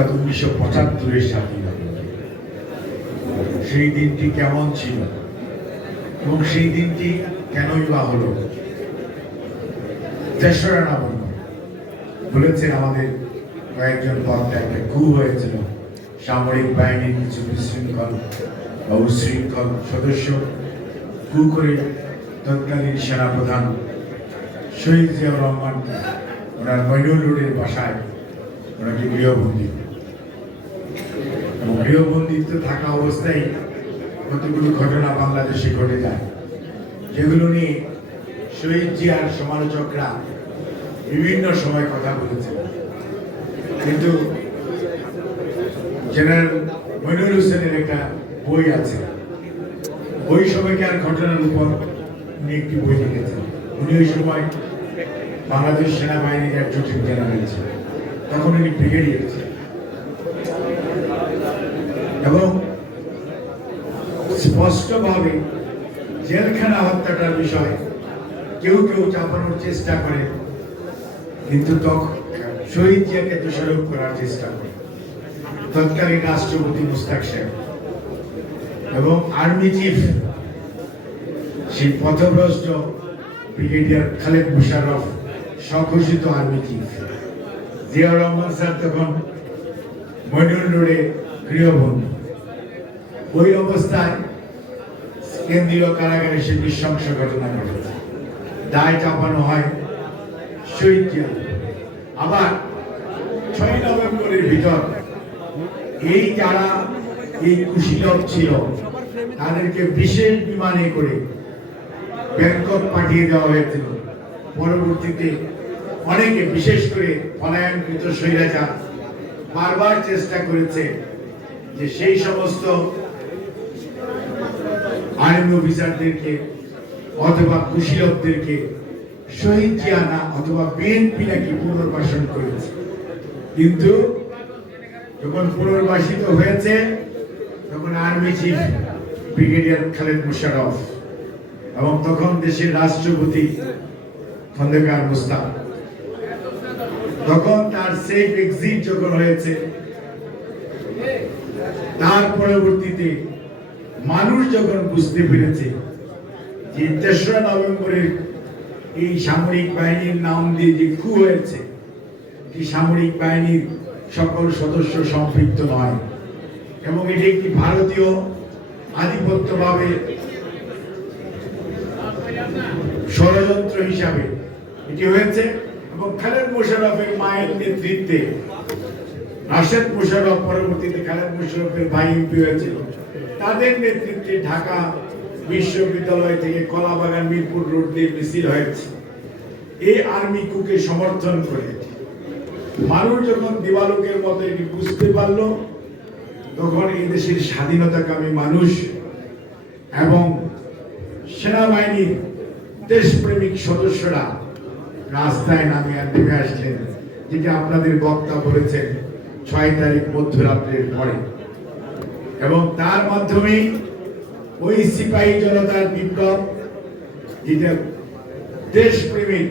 অর্থাৎ উনিশশো পঁচাত্তরের স্বাধীনতা সেই দিনটি কেমন ছিল? এবং সেই দিনটি কেনই বা হলো? তেসরা নভেম্বর বলেছেন আমাদের কয়েকজন বক্তা একটা কু হয়েছিল। সামরিক বাহিনীর কিছু বিশৃঙ্খল বা উশৃঙ্খল সদস্য কু করে তৎকালীন সেনাপ্রধান শহীদ জিয়াউর রহমান ওনার মইনুল রোডের বাসায় ওনাকে গৃহবন্দী গৃহবন্দিত্ব থাকা অবস্থায় কতগুলো ঘটনা বাংলাদেশে ঘটে যায়, যেগুলো নিয়ে শহীদ জিয়ার সমালোচকরা বিভিন্ন সময় কথা বলেছে কিন্তু জেনারেল মইনুল হোসেনের একটা বই আছে। ওই সময়কার ঘটনার উপর উনি একটি বই লিখেছেন। উনি ওই সময় বাংলাদেশ সেনাবাহিনীর অ্যাডজুটেন্ট জেনারেল ছিলেন। তখন উনি ব্রিগেডিয়ার ছিলেন। এবং স্পষ্টভাবে জেলখানা হত্যাটার বিষয়ে কেউ কেউ চাপানোর চেষ্টা করে, কিন্তু তখন শহীদ জিয়াকে দোষারোপ করার চেষ্টা করে। তৎকালীন রাষ্ট্রপতি মুস্তাক শেখ এবং আর্মি চিফ সেই পথভ্রষ্ট ব্রিগেডিয়ার খালেদ মুশারফ স্বঘোষিত army chief. Ziaur Rahman sir তখন মইনুল রোডে গৃহবন্ধু ওই অবস্থায় কেন্দ্রীয় কারাগারে সে নৃশংস ঘটনা ঘটেছে। দায় চাপানো হয় শহীদ আবার ছয় নভেম্বরের ভিতর এই যারা এই কুশীলভ ছিল, তাদেরকে বিশেষ বিমানে করে ব্যাংকক পাঠিয়ে দেওয়া হয়েছিল। পরবর্তীতে অনেকে বিশেষ করে পলায়নকৃত স্বৈরাচার বারবার চেষ্টা করেছে যে সেই সমস্ত আর্মি অফিসারদেরকে অথবা কুশীলভদেরকে শহীদ জিয়ানা অথবা বিএনপি নাকি পুনর্বাসন করেছে। কিন্তু যখন পুনর্বাসিত হয়েছে, তখন army chief brigadier Khaled Musharraf এবং তখন দেশের রাষ্ট্রপতি খন্দকার মুস্তাক তখন তার সেফ এক্সিট যখন হয়েছে তার পরবর্তীতে মানুষ যখন বুঝতে পেরেছে যে তেসরা নভেম্বরের এই সামরিক বাহিনীর নাম দিয়ে যে খু হয়েছে এই সামরিক বাহিনীর সকল সদস্য সম্পৃক্ত নয় এবং এটি একটি ভারতীয় আধিপত্যভাবে ষড়যন্ত্র হিসাবে এটি হয়েছে এবং খালেদ মোশারফের মায়ের নেতৃত্বে রাশেদ মোশারফ পরবর্তীতে খালেদ মোশারফের ভাই এমপি হয়েছিল। তাদের নেতৃত্বে ঢাকা বিশ্ববিদ্যালয় থেকে কলাবাগান মিরপুর রোড দিয়ে মিছিল হয়েছে। এই আর্মি কুকে সমর্থন করে। মানুষ যখন দিবালোকের মতো এটি বুঝতে পারল, তখন এই দেশের স্বাধীনতাকামী মানুষ এবং সেনাবাহিনীর দেশপ্রেমিক সদস্যরা রাস্তায় নামে নেমে আসলেন যেটা আপনাদের বক্তা বলেছেন। ছয় তারিখ মধ্যরাত্রের পরে। এবং তার মাধ্যমে ওই সিপাহী জনতার বিপ্লব, যেটা দেশপ্রেমের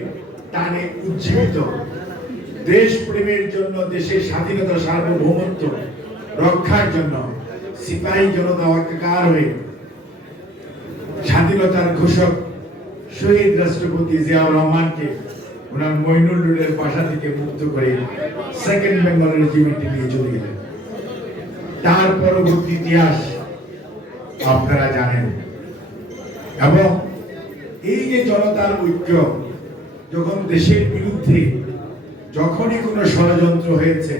টানে উজ্জীবিত, দেশপ্রেমের জন্য দেশের স্বাধীনতা, সার্বভৌমত্ব রক্ষার জন্য সিপাহী জনতা একাকার হয়ে স্বাধীনতার ঘোষক শহীদ রাষ্ট্রপতি জিয়াউর রহমানকে ওনার মইনুল রোডের বাসা থেকে মুক্ত করে সেকেন্ড বেঙ্গল রেজিমেন্টে নিয়ে চলে গেলেন। তার পরবর্তী ইতিহাস আপনারা জানেন। এবং এই যে জনতার ঐক্য, যখন দেশের বিরুদ্ধে যখনই কোনো ষড়যন্ত্র হয়েছে,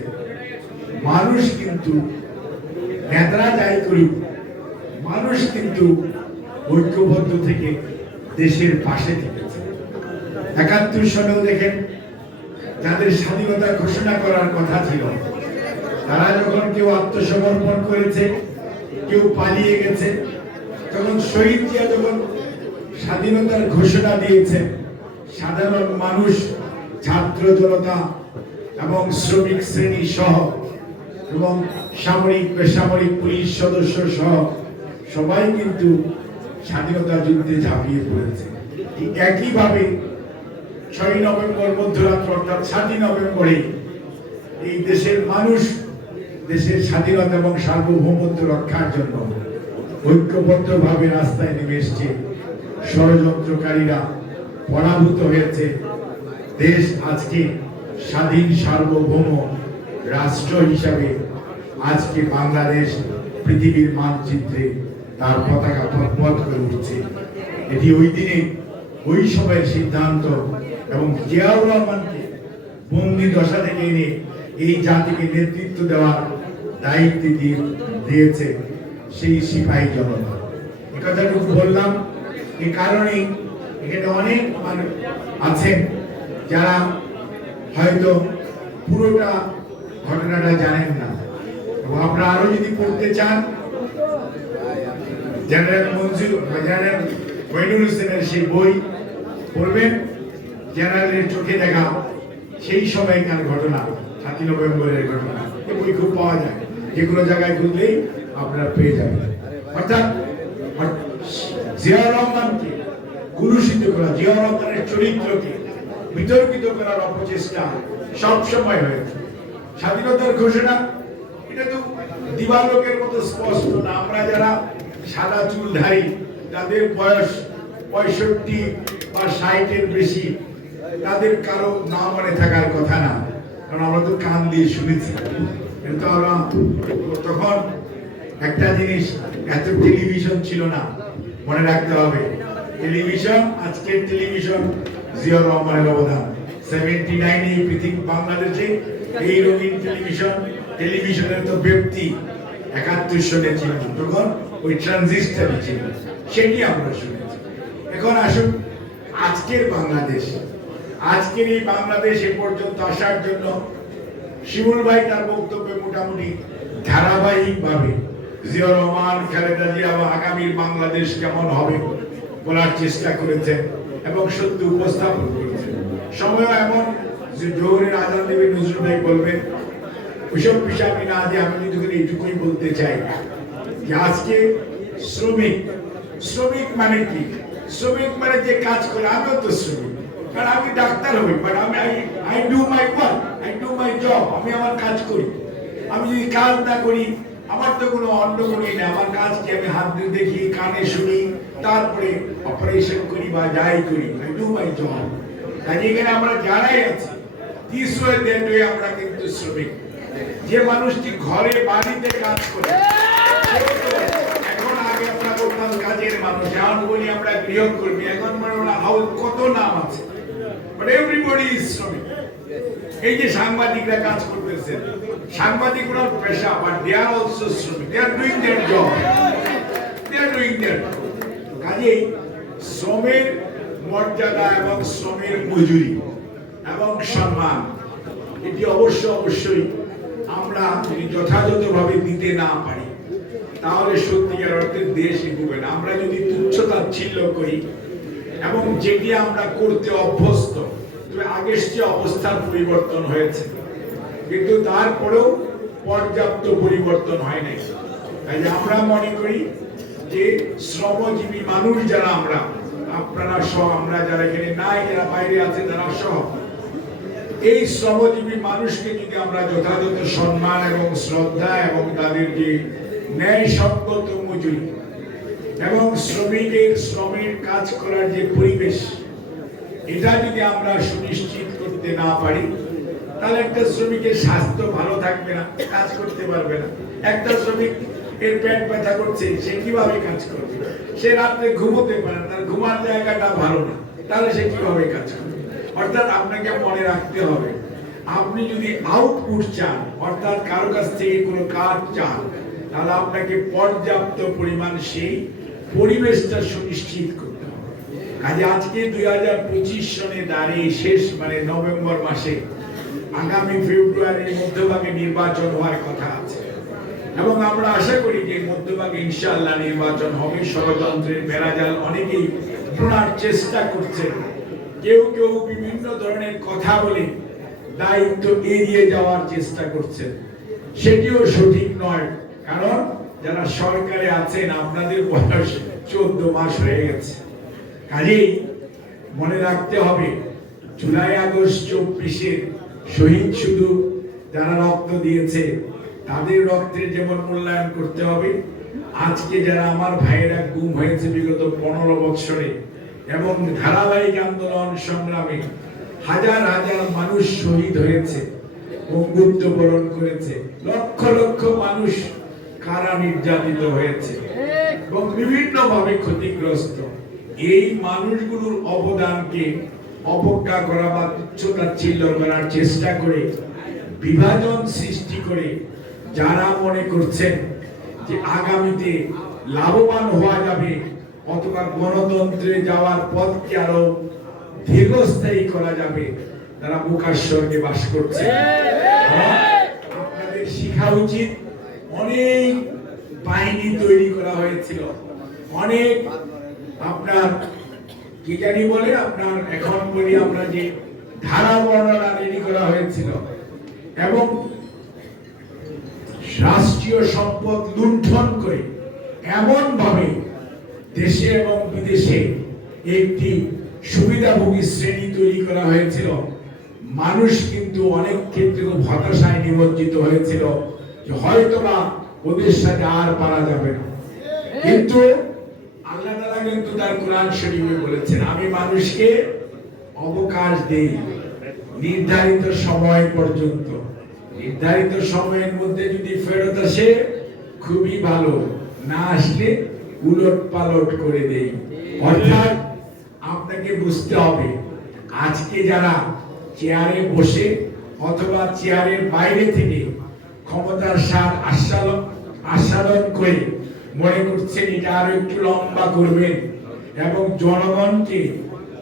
মানুষ কিন্তু নেতারা যাই করুক, মানুষ কিন্তু ঐক্যবদ্ধ থেকে দেশের পাশে থেকেছে একাত্তর সনেও দেখেন যাদের স্বাধীনতা ঘোষণা করার কথা ছিল, তারা যখন কেউ আত্মসমর্পণ করেছে, কেউ পালিয়ে গেছে, তখন শহীদ জিয়া যখন স্বাধীনতার ঘোষণা দিয়েছে, সাধারণ মানুষ, ছাত্র জনতা এবং শ্রমিক শ্রেণি সহ এবং সামরিক, বেসামরিক পুলিশ সদস্য সহ সবাই কিন্তু স্বাধীনতা যুদ্ধে ঝাঁপিয়ে পড়েছে। একইভাবে ছয় নভেম্বর মধ্যরাত্র অর্থাৎ সাতই নভেম্বরে এই দেশের মানুষ দেশের স্বাধীনতা এবং সার্বভৌমত্ব রক্ষার জন্য ঐক্যবদ্ধভাবে রাস্তায় নেমে এসছে। ষড়যন্ত্রকারীরা পরাভূত হয়েছে। দেশ আজকে স্বাধীন, সার্বভৌম রাষ্ট্র হিসাবে আজকে বাংলাদেশ পৃথিবীর মানচিত্রে তার পতাকা পথ করে উঠছে। এটি ওই দিনে, ওই সময়ের সিদ্ধান্ত এবং জিয়াউর রহমানকে বন্দি দশা থেকে এনে এই জাতিকে নেতৃত্ব দেওয়ার দায়িত্ব দিয়ে দিয়েছে সেই সিপাহী জনতা। এ কথাটুকু বললাম, এ কারণেই এখানে অনেক আছেন যারা হয়তো পুরোটা ঘটনাটা জানেন না। এবং আপনারা আরও যদি পড়তে চান, জেনারেল মঞ্জুর জেনারেল ওয়াইনুল হোসেনের সেই বই পড়বেন। জেনারেলের চোখে দেখা সেই সময়কার ঘটনা, সাতই নভেম্বরের ঘটনা এই বই খুব পাওয়া যায়। যে কোনো জায়গায় খুঁজলেই আপনারা পেয়ে যাবেন। অর্থাৎ জিয়াউর রহমানকে গুরুষিত করা, জিয়াউর রহমানের চরিত্রকে বিতর্কিত করার অপচেষ্টা সবসময় হয়েছে। স্বাধীনতার ঘোষণা, এটা তো দিবালোকের মতো স্পষ্ট না। আমরা যারা সাদা চুল চুলধারী তাদের বয়স পঁয়ষট্টি বা ষাটের বেশি তাদের কারও না মনে থাকার কথা না। কারণ আমরা তো কান দিয়ে শুনেছি। কিন্তু আমরা তখন একটা জিনিস, এত টেলিভিশন ছিল না, মনে রাখতে হবে। টেলিভিশন, আজকের টেলিভিশন জিয়া রহমানের অবদান। সেভেন্টি নাইনে পৃথিবী, বাংলাদেশে এই রঙিন টেলিভিশন, টেলিভিশনের তো ব্যক্তি একাত্তর সনে ছিল তখন ওই ট্রানজিস্টারই ছিল। সেটি আমরা শুনেছি। এখন আসুন, আজকের বাংলাদেশ আজকের এই বাংলাদেশ এ পর্যন্ত আসার জন্য শিমুল ভাই তার বক্তব্যে মোটামুটি ধারাবাহিকভাবে জিয়া রহমান, খালেদা জিয়া আগামীর বাংলাদেশ কেমন হবে বলার চেষ্টা করেছেন এবং উপস্থাপন করেছেন। সময় এমন যে আজান দেবে নজরুল ভাই বলবেন ওইসব আমি না দিয়ে আমি করে এইটুকুই বলতে চাই যে আজকে শ্রমিক শ্রমিক মানে কি? শ্রমিক মানে যে কাজ করে, আমিও তো শ্রমিক। কারণ আমি ডাক্তার হই বাট আমি I I do my work I do my job আমি আমার কাজ করি। আমি যদি কাজ না করি, আমার তো কোনো অন্য কোনো নেই, আমার কাজ কি আমি হাত দিয়ে দেখি, কানে শুনি, তারপরে অপারেশন করি বা যাই করি আই ডু মাই জব কাজে এখানে আমরা যারাই আছি দিস ওয়ে ওয়ে আমরা কিন্তু শ্রমিক। যে মানুষটি ঘরে বাড়িতে কাজ করে, এখন আগে আমরা কাজের মানুষ, এখন বলি আমরা গৃহকর্মী, এখন মানে হাউস কত নাম আছে? বাট এভরিবডি ইজ শ্রমিক এই যে সাংবাদিকরা কাজ করতেছে সাংবাদিক ওনার পেশা বাট দে আর অলসো শ্রমিক they are doing their job they are doing their কাজেই শ্রমের মর্যাদা এবং শ্রমের মজুরি এবং সম্মান, এটি অবশ্য অবশ্যই আমরা যদি যথাযথভাবে দিতে না পারি, তাহলে সত্যিকার অর্থে দেশ এগোবে না। আমরা যদি তুচ্ছতা ছিল করি এবং যেটি আমরা করতে অভ্যস্ত, তবে আগের যে অবস্থার পরিবর্তন হয়েছে। কিন্তু তারপরেও পর্যাপ্ত পরিবর্তন হয় নাই। তাই আমরা মনে করি যে শ্রমজীবী মানুষ যারা আমরা, আপনারা সহ আমরা যারা এখানে নাই, যারা বাইরে আছে, তারা সহ, এই শ্রমজীবী মানুষকে যদি আমরা যথাযথ সম্মান এবং শ্রদ্ধা এবং তাদের যে ন্যায় সঙ্গত মজুরি এবং শ্রমিকের শ্রমের কাজ করার যে পরিবেশ, এটা যদি আমরা সুনিশ্চিত করতে না পারি, তাহলে একটা শ্রমিকের স্বাস্থ্য ভালো থাকবে না, কাজ করতে পারবে না। একটা শ্রমিক এর পেট ব্যথা করছে, সে কীভাবে কাজ করবে? সে রাত্রে ঘুমোতে পারে তার ঘুমার জায়গাটা ভালো না, তাহলে সে কীভাবে কাজ করবে? অর্থাৎ আপনাকে মনে রাখতে হবে, আপনি যদি আউটপুট চান, অর্থাৎ কারও কাছ থেকে কোনো কাজ চান, তাহলে আপনাকে পর্যাপ্ত পরিমাণ সেই পরিবেশটা সুনিশ্চিত করতে হবে। কাজে আজকে দুই হাজার পঁচিশ সনে দাঁড়িয়ে শেষ মানে নভেম্বর মাসে আগামী ফেব্রুয়ারির মধ্যভাগে নির্বাচন হওয়ার কথা আছে। এবং আমরা আশা করি যে মধ্যভাগে ইনশাআল্লাহ নির্বাচন হবে। ষড়যন্ত্রের বেড়াজাল অনেকেই শোনার চেষ্টা করছেন। কেউ কেউ বিভিন্ন ধরনের কথা বলে দায়িত্ব এড়িয়ে যাওয়ার চেষ্টা করছেন। সেটিও সঠিক নয়, কারণ যারা সরকারে আছেন, আপনাদের বয়স চোদ্দ মাস হয়ে গেছে। কাজেই মনে রাখতে হবে, জুলাই, আগস্ট, চব্বিশে শহীদ শুধু যারা রক্ত দিয়েছে, তাদের রক্তের যেমন মূল্যায়ন করতে হবে, আজকে যারা আমার ভাইয়েরা গুম হয়েছে বিগত পনেরো বৎসরে এবং ধারাবাহিক আন্দোলন সংগ্রামে হাজার হাজার মানুষ শহীদ হয়েছে, বঙ্গুত্ব বরণ করেছে, লক্ষ লক্ষ মানুষ কারা নির্যাতিত হয়েছে এবং বিভিন্ন ভাবে ক্ষতিগ্রস্ত। এই মানুষগুলোর অবদানকে অবজ্ঞা করা বা তুচ্ছতাচ্ছিল্য করার চেষ্টা করে বিভাজন সৃষ্টি করে যারা মনে করছেন যে আগামীতে লাভবান হওয়া যাবে অথবা গণতন্ত্রে যাওয়ার পথকে আরও দীর্ঘস্থায়ী করা যাবে তারা মুখার স্বর্গে বাস করছে। আপনাদের শিখা উচিত অনেক বাহিনী তৈরি করা হয়েছিল। অনেক আপনার, কি বলে আপনার এখন বলি আমরা যে ধারা বর্ণনা রেডি করা হয়েছিল। এবং রাষ্ট্রীয় সম্পদ লুণ্ঠন করে এমন ভাবে দেশে এবং বিদেশে একটি সুবিধাভোগী শ্রেণি তৈরি করা হয়েছিল। মানুষ কিন্তু অনেক ক্ষেত্রে হতাশায় নিমজ্জিত হয়েছিল। যে হয়তোবা ওদের সাথে আর পারা যাবে না। কিন্তু আল্লাহ তাআলা কিন্তু তার কোরআন শরীফে বলেছেন, আমি মানুষকে অবকাশ দেই নির্ধারিত সময় পর্যন্ত। নির্ধারিত সময়ের মধ্যে যদি ফেরত আসে, খুবই ভালো। না আসলে উলট পালট করে দেই। অর্থাৎ আপনাকে বুঝতে হবে, আজকে যারা চেয়ারে বসে অথবা চেয়ারের বাইরে থেকে ক্ষমতার স্বাদ আস্বাদন আস্বাদন করে মনে করছেন এটা আরও একটু লম্বা করবেন। এবং জনগণকে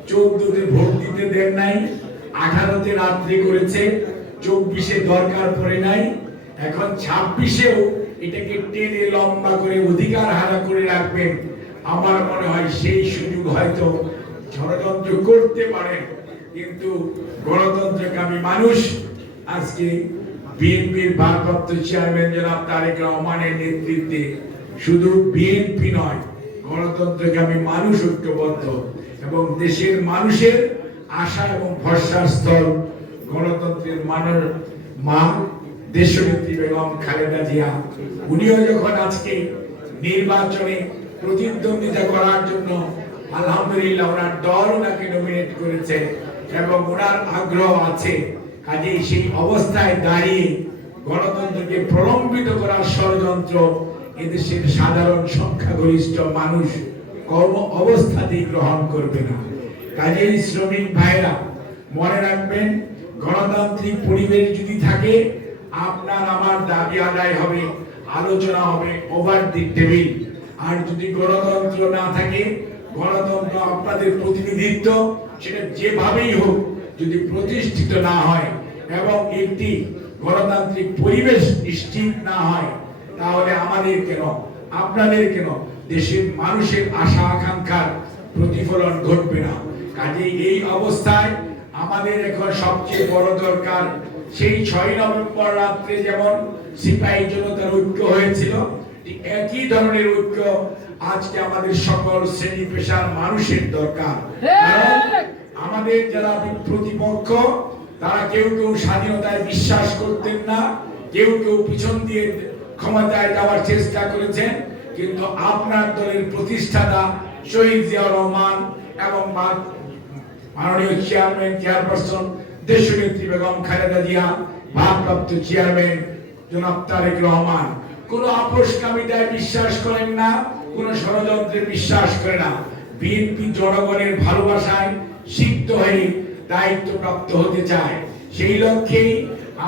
চোদ্দতে ভোট দিতে দেন নাই, আঠারোতে রাত্রি করেছে, চব্বিশে দরকার পড়ে নাই, এখন ছাব্বিশেও এটাকে টেনে লম্বা করে অধিকার হারা করে রাখবেন। আমার মনে হয় সেই সুযোগ হয়তো ষড়যন্ত্র করতে পারেন কিন্তু গণতন্ত্রকামী মানুষ আজকে বিএনপির ভারপ্রাপ্ত চেয়ারম্যান জনাব তারেক রহমানের নেতৃত্বে শুধু বিএনপি নয় গণতন্ত্রকামী মানুষ ঐক্যবদ্ধ এবং দেশের মানুষের আশা এবং ভরসার স্থল গণতন্ত্রের মানের মা দেশনেত্রী বেগম খালেদা জিয়া। উনিও যখন আজকে নির্বাচনে প্রতিদ্বন্দ্বিতা করার জন্য আলহামদুলিল্লাহ ওনার দল ওনাকে নমিনেট করেছে এবং ওনার আগ্রহ আছে কাজেই সেই অবস্থায় দাঁড়িয়ে গণতন্ত্রকে প্রলম্বিত করার ষড়যন্ত্র এদেশের সাধারণ সংখ্যাগরিষ্ঠ মানুষ কর্ম অবস্থাতেই গ্রহণ করবে না। কাজেই শ্রমিক ভাইরা মনে রাখবেন, গণতান্ত্রিক পরিবেশ যদি থাকে, আপনার আমার দাবি আদায় হবে, আলোচনা হবে ওভার দি টেবিল আর যদি গণতন্ত্র না থাকে, গণতন্ত্র আপনাদের প্রতিনিধিত্ব, সেটা যেভাবেই হোক, যদি প্রতিষ্ঠিত না হয় এবং একটি গণতান্ত্রিক পরিবেশ নিশ্চিত না হয় তাহলে আমাদের কেন? আপনাদের কেন? দেশের মানুষের আশা আকাঙ্ক্ষার প্রতিফলন ঘটবে না। কাজেই এই অবস্থায় আমাদের এখন সবচেয়ে বড় দরকার সেই ছয় নভেম্বর রাত্রে যেমন সিপাহী জনতার ঐক্য হয়েছিল একই ধরনের ঐক্য আজকে আমাদের সকল শ্রেণি পেশার মানুষের দরকার। আমাদের যারা প্রতিপক্ষ তারা কেউ কেউ স্বাধীনতায় বিশ্বাস করতেন না, কেউ কেউ পিছন দিয়ে ক্ষমতায় যাওয়ার চেষ্টা করেছেন, কিন্তু আপনার দলের প্রতিষ্ঠাতা শহীদ জিয়াউর রহমান এবং মাননীয় চেয়ারম্যান, চেয়ারপারসন দেশনেত্রী বেগম খালেদা জিয়া, ভারপ্রাপ্ত চেয়ারম্যান জনাব তারেক রহমান। কোন আপোষকামিতায় বিশ্বাস করেন না, কোন ষড়যন্ত্রে বিশ্বাস করে না। বিএনপি জনগণের ভালোবাসায় সিদ্ধ হয়ে দায়িত্বপ্রাপ্ত হতে চায়। সেই লক্ষ্যেই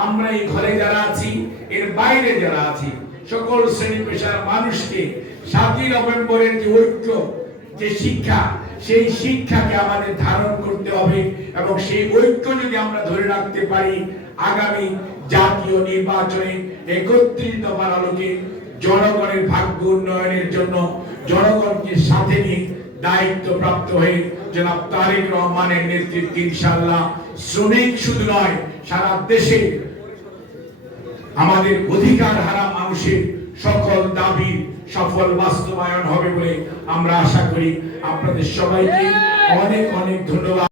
আমরা এই ঘরে যারা আছি, এর বাইরে যারা আছি, সকল শ্রেণি পেশার মানুষকে সাতই নভেম্বরের যে ঐক্য, যে শিক্ষা, সেই শিক্ষাকে আমাদের ধারণ করতে হবে এবং সেই ঐক্য যদি আমরা ধরে রাখতে পারি, আগামী জাতীয় নির্বাচনে একত্রিশ দফার আলোকে জনগণের ভাগ্য উন্নয়নের জন্য জনগণকে সাথে নিয়ে দায়িত্ব প্রাপ্ত হয়ে জনাব তারেক রহমানের নেতৃত্বে ইনশাআল্লাহ শ্রমিক শুধু নয়, সারা দেশে আমাদের অধিকার হারা মানুষের সকল দাবি সফল বাস্তবায়ন হবে বলে আমরা আশা করি। আপনাদের সবাইকে অনেক অনেক ধন্যবাদ।